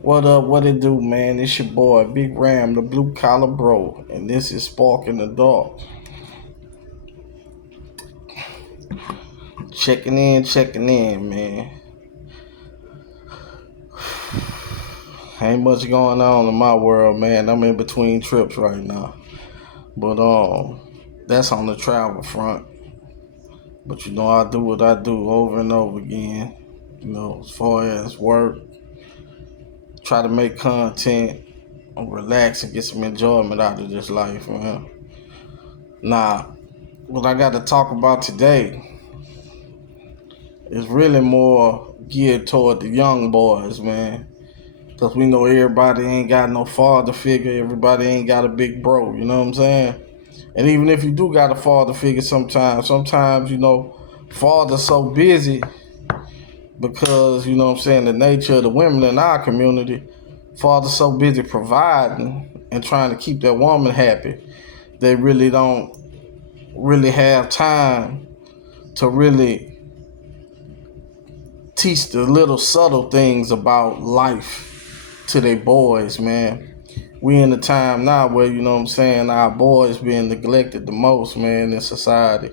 What up? What it do, man? It's your boy, Big Ram, the blue collar bro, and this is Spark in the Dark. Checking in, man. Ain't much going on in my world, man. I'm in between trips right now, but that's on the travel front. But I do what I do over and over again. As far as work, try to make content, relax, and get some enjoyment out of this life, man. Nah, what I got to talk about today is really more geared toward the young boys, man. Because we know everybody ain't got no father figure. Everybody ain't got a big bro, you know what I'm saying? And even if you do got a father figure sometimes, father's so busy because, the nature of the women in our community, father's so busy providing and trying to keep that woman happy, they really don't really have time to really teach the little subtle things about life to their boys, man. We in a time now where, our boys being neglected the most, man, in society.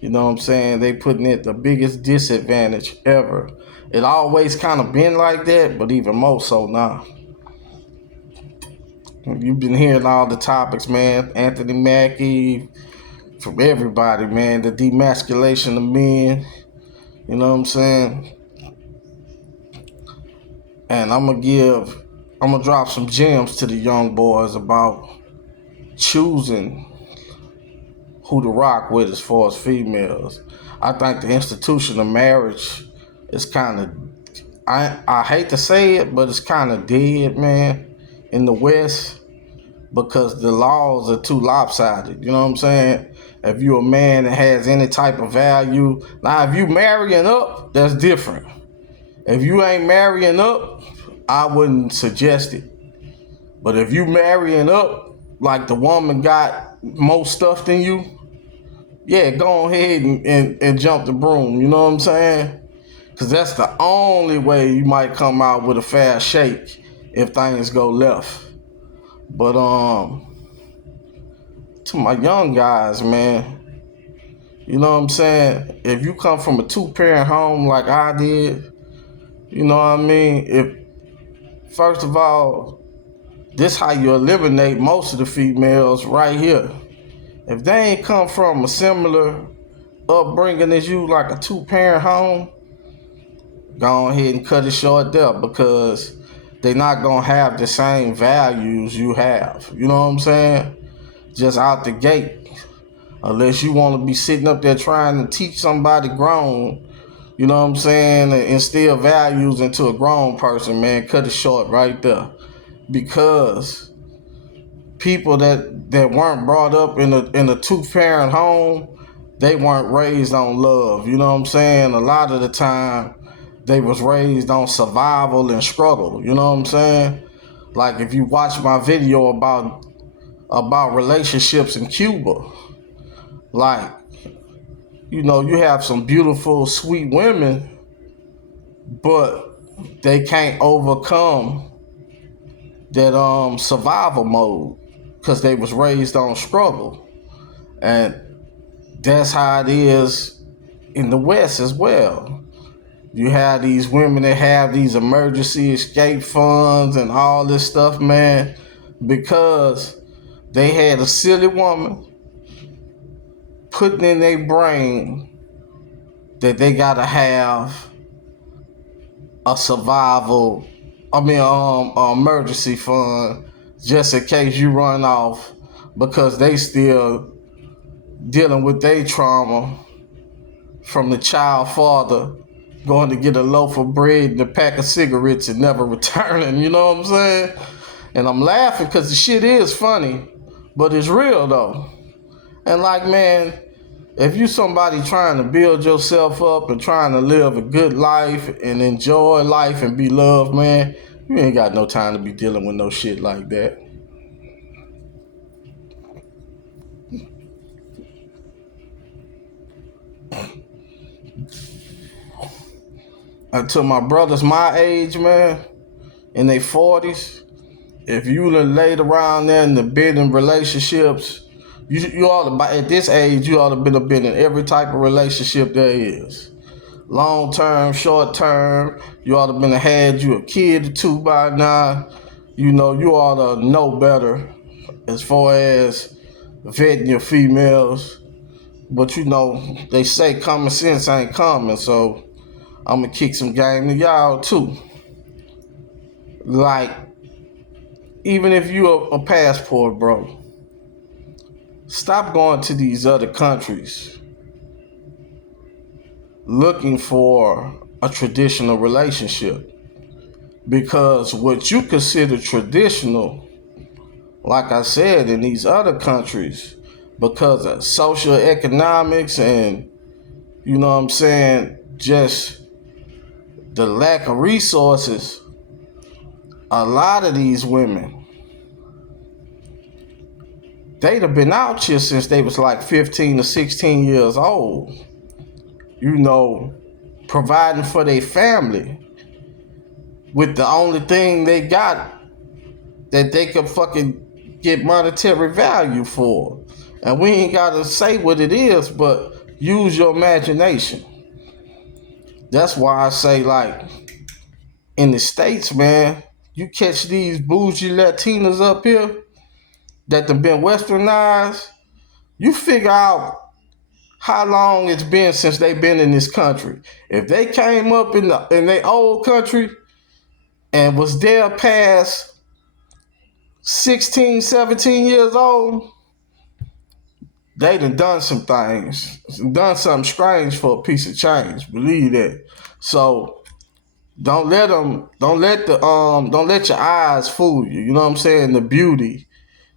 They putting it the biggest disadvantage ever. It always kind of been like that, but even more so now. You've been hearing all the topics, man. Anthony Mackie, from everybody, man. The demasculation of men. You know what I'm saying? And I'm gonna drop some gems to the young boys about choosing who to rock with as far as females. I think the institution of marriage is kind of, I hate to say it, but it's kind of dead, man, in the West because the laws are too lopsided. You know what I'm saying? If you're a man that has any type of value, now if you marrying up, that's different. If you ain't marrying up, I wouldn't suggest it. But if you marrying up, like the woman got more stuff than you, yeah, go ahead and jump the broom. You know what I'm saying? Because that's the only way you might come out with a fair shake if things go left. But to my young guys, man, you know what I'm saying? If you come from a two-parent home like I did, you know what I mean? If first of all, this how you eliminate most of the females right here. If they ain't come from a similar upbringing as you, like a two-parent home, go ahead and cut it short there because they not gonna have the same values you have. You know what I'm saying? Just out the gate. Unless you want to be sitting up there trying to teach somebody grown, you know what I'm saying, and instill values into a grown person, man, cut it short right there. Because people that weren't brought up in a two-parent home, they weren't raised on love. You know what I'm saying? A lot of the time, they was raised on survival and struggle. You know what I'm saying? Like if you watch my video about relationships in Cuba, like you have some beautiful, sweet women, but they can't overcome that survival mode because they was raised on struggle, and that's how it is in the West as well. You have these women that have these emergency escape funds and all this stuff, man, because they had a silly woman putting in their brain that they gotta have a survival, emergency fund just in case you run off because they still dealing with their trauma from the child father going to get a loaf of bread and a pack of cigarettes and never returning. You know what I'm saying? And I'm laughing because the shit is funny, but it's real though. And like, man, if you somebody trying to build yourself up and trying to live a good life and enjoy life and be loved, man, you ain't got no time to be dealing with no shit like that. And to my brothers my age, man, in their 40s, if you done laid around there and been in relationships, you ought to, at this age, you ought to been in every type of relationship there is. Long term, short term, you ought to been had you a kid or two by now. You know, you ought to know better as far as vetting your females. But you know, they say common sense ain't common, so I'm gonna kick some game to y'all too. Like, even if you a passport, bro, stop going to these other countries looking for a traditional relationship. Because what you consider traditional, like I said, in these other countries, because of social economics and, you know what I'm saying, just the lack of resources, a lot of these women, they'd have been out here since they was like 15 to 16 years old, you know, providing for their family with the only thing they got that they could fucking get monetary value for. And we ain't gotta say what it is, but use your imagination. That's why I say, like, in the States, man, you catch these bougie Latinas up here that have been westernized, you figure out how long it's been since they've been in this country. If they came up in their old country and was there past 16, 17 years old, they done some things, done something strange for a piece of change. Believe that. So don't let your eyes fool you. You know what I'm saying? The beauty.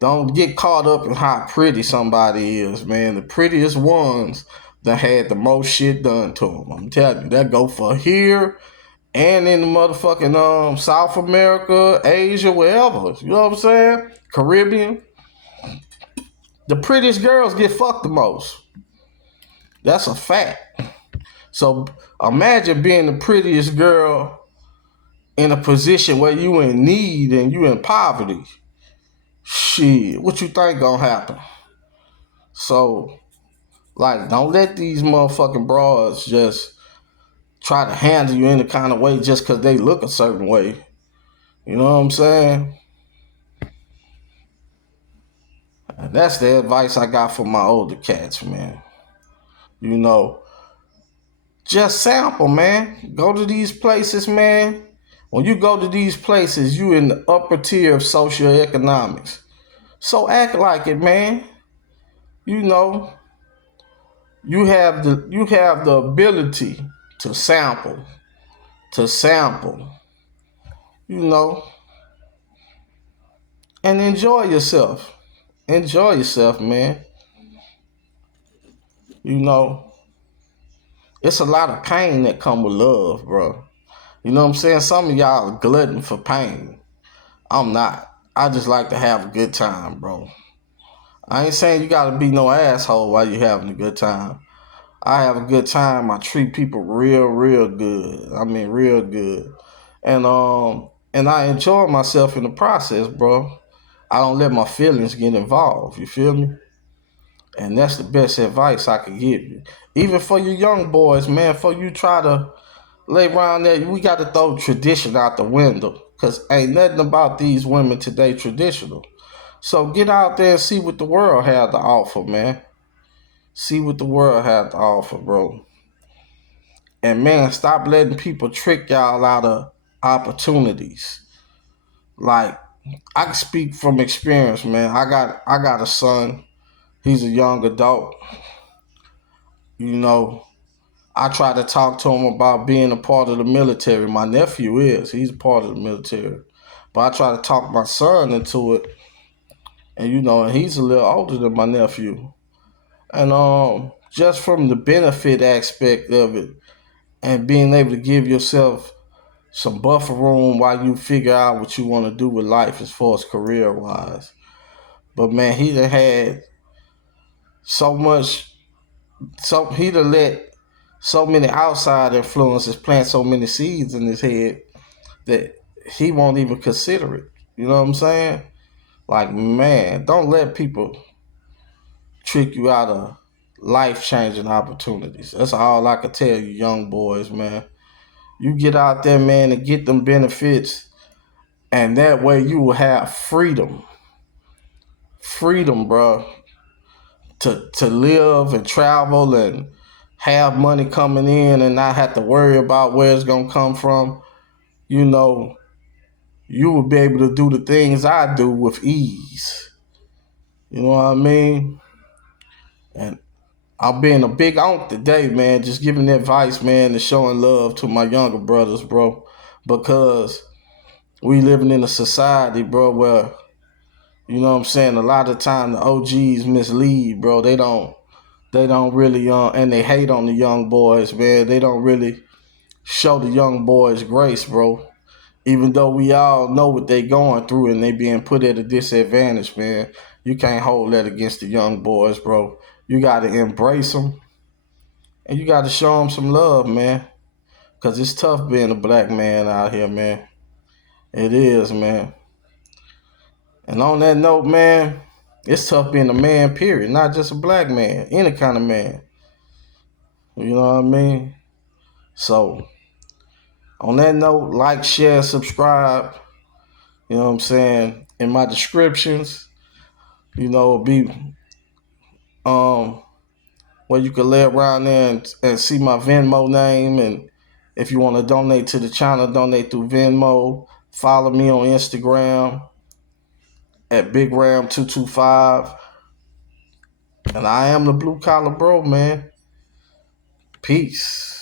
Don't get caught up in how pretty somebody is, man. The prettiest ones that had the most shit done to them. I'm telling you, that go for here and in the motherfucking South America, Asia, wherever. You know what I'm saying? Caribbean. The prettiest girls get fucked the most. That's a fact. So imagine being the prettiest girl in a position where you in need and you in poverty. Shit, what you think gonna happen? So, like, don't let these motherfucking broads just try to handle you any kind of way just because they look a certain way. You know what I'm saying? And that's the advice I got for my older cats, man. You know, just sample, man. Go to these places, man. When you go to these places, you in the upper tier of socioeconomics. So act like it, man. You know, you have the ability to sample, you know, and enjoy yourself. Enjoy yourself, man. You know, it's a lot of pain that come with love, bro. You know what I'm saying? Some of y'all are glutton for pain. I'm not. I just like to have a good time, bro. I ain't saying you gotta be no asshole while you having a good time. I have a good time. I treat people real, real good. I mean, real good. And I enjoy myself in the process, bro. I don't let my feelings get involved. You feel me? And that's the best advice I could give you. Even for you young boys, man, for you try to lay around there, we got to throw tradition out the window. Because ain't nothing about these women today traditional. So get out there and see what the world has to offer, man. See what the world has to offer, bro. And man, stop letting people trick y'all out of opportunities. Like, I can speak from experience, man. I got a son. He's a young adult. You know, I try to talk to him about being a part of the military. My nephew is. He's a part of the military. But I try to talk my son into it. And you know, he's a little older than my nephew. And just from the benefit aspect of it and being able to give yourself some buffer room while you figure out what you want to do with life as far as career wise. But man, he done had so much, so he done let so many outside influences plant so many seeds in his head that he won't even consider it. You know what I'm saying? Like, man, don't let people trick you out of life changing opportunities. That's all I can tell you, young boys, man. You get out there, man, and get them benefits, and that way you will have freedom. Freedom, bro, to live and travel and have money coming in and not have to worry about where it's gonna come from. You know, you will be able to do the things I do with ease. You know what I mean? And I'm being a big onk today, man. Just giving advice, man, and showing love to my younger brothers, bro. Because we living in a society, bro, where, you know what I'm saying, a lot of time the OGs mislead, bro. They don't really and they hate on the young boys, man. They don't really show the young boys grace, bro. Even though we all know what they going through and they being put at a disadvantage, man. You can't hold that against the young boys, bro. You got to embrace them and you got to show them some love, man. Because it's tough being a black man out here, man. It is, man. And on that note, man, it's tough being a man, period. Not just a black man, any kind of man. You know what I mean? So, on that note, like, share, subscribe. You know what I'm saying? In my descriptions, be um where you can lay around there and see my Venmo name. And if you want to donate to the channel, donate through Venmo. Follow me on Instagram at BigRam225. And I am the blue collar bro, man. Peace.